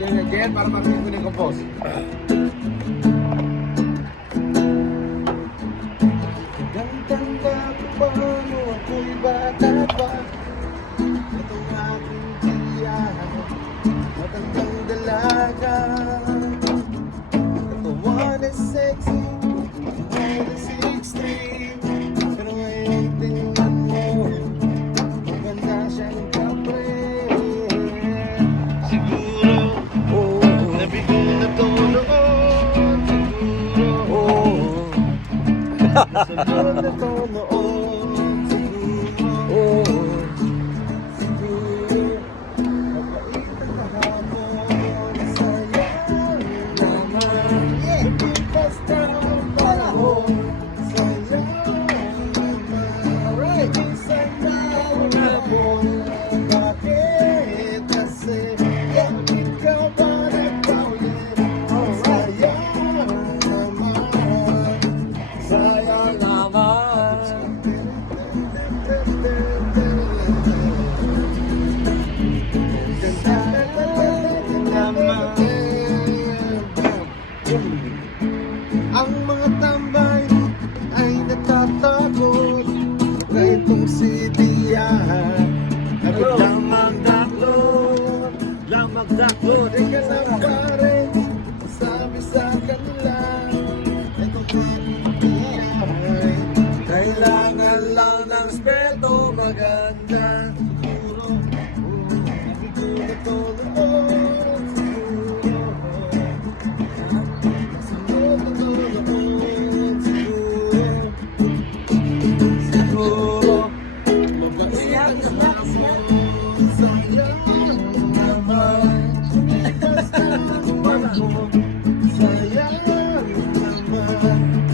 Again, para mag-ito ni Compose. Tanda ko pa mo ako'y bata pa. Itong aking tiyahan, matandang dalaga. Katawan is sexy, more than 60. Pero ngayon tingnan mo, maganda siyang kapre. Siguro, nabigo na to noon. Siguro, nasunod na to noon. Siguro, siguro, mabait ang kahapon. Sayang naman, basta ang panahon. Sayang naman, minsan na hapon. Bakit kasi ikaw ba nagpaulit? Sayang naman, sayang naman. Ang mga tambay ay natatakot na itong si Tiyahan. Lang magdaklod. Teka lang pare, sabi sa kanila, itong si Tiyahan kailangan lang ng speto maganda. Siguro, siguro na to noon. Siguro, siguro na to noon. Siguro, mabait ang hapon. Sayang naman, basta ang panahon. Sayang naman,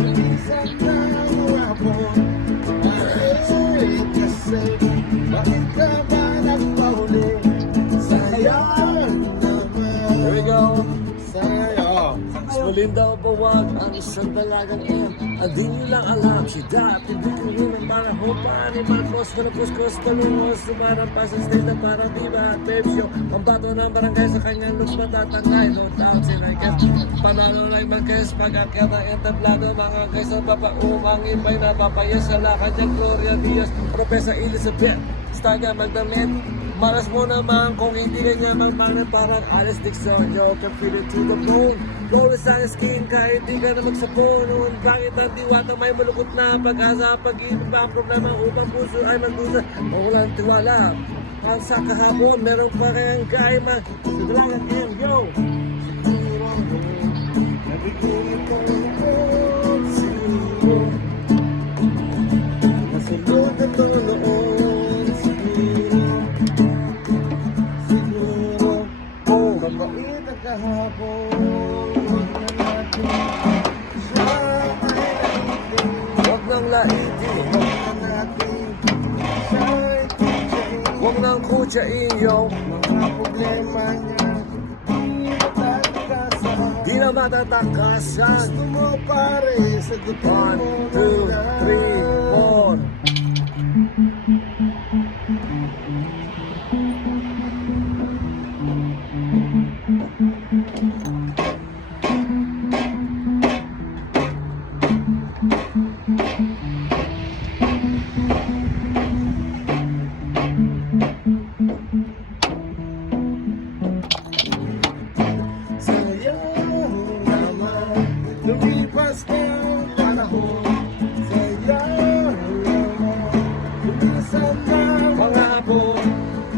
minsan na hapon. Bakit kasi, bakit ka ba nagpahuli? Sayang naman. Here we go. Sayang. Malindaw bawag ang isang dalagang M. Di nyo lang alam, si dati bukong ng parang hupa ni Marcos. Manapos-kos talungos, sumarang pa sa state na parang diba at pepsyo. Ang bato ng barangay sa kanyang looks matatangay. No doubt sila guess. Panalo na yung mag-guess. Pag-akyat ang entablado, mga guys ang babaumang ibay na papayas sa lakad niyang Gloria Diaz. Propesa Elizabeth, Staga magdamit. Maras mo naman kung hindi ka niya magmanan parang Alice Dixon. Yo, can feel it to the bone. Flawless ang skin kahit di ka na magsapon. Noon bakit ang diwata may malukot na pag-asa. Pag-ibig ba ang problema upang puso ay magdusa. Mawalang tiwala. Ang sa kahapon, meron pa kayang gaya mag Sudlangan M, yo! Siguro, nabigay ko noon. Siguro, nasunod na to noon. Siguro, siguro, mabait ang kahapon. Huwag na natin siya ay naitin. Huwag nang laitin. Huwag na natin siya ay kutsain. Huwag nang kutsain, yo! Mga problema niya, di matatakasan. Di na matatakasan. Gusto mo pare, sagutin 1, mo 2, na 3, 4. Sayang naman, lumipas na ang panahon. Sayang naman, lumisan na ang Mga hapon,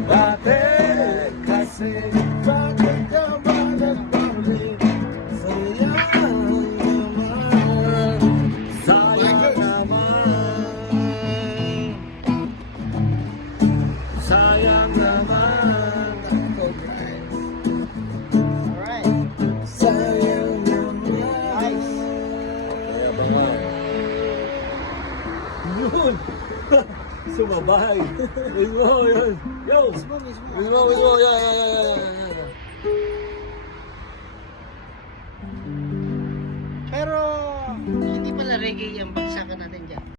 bakit kasi? bakit ka ba nagpahuli? Sayang naman. Sayang naman. Sayang naman. Sayang naman. Kaya ba nga? Yun! Sumabay! Mismo, yun! Yo! Mismo! Yan. Pero hindi pala reggae yung bagsakan natin dyan.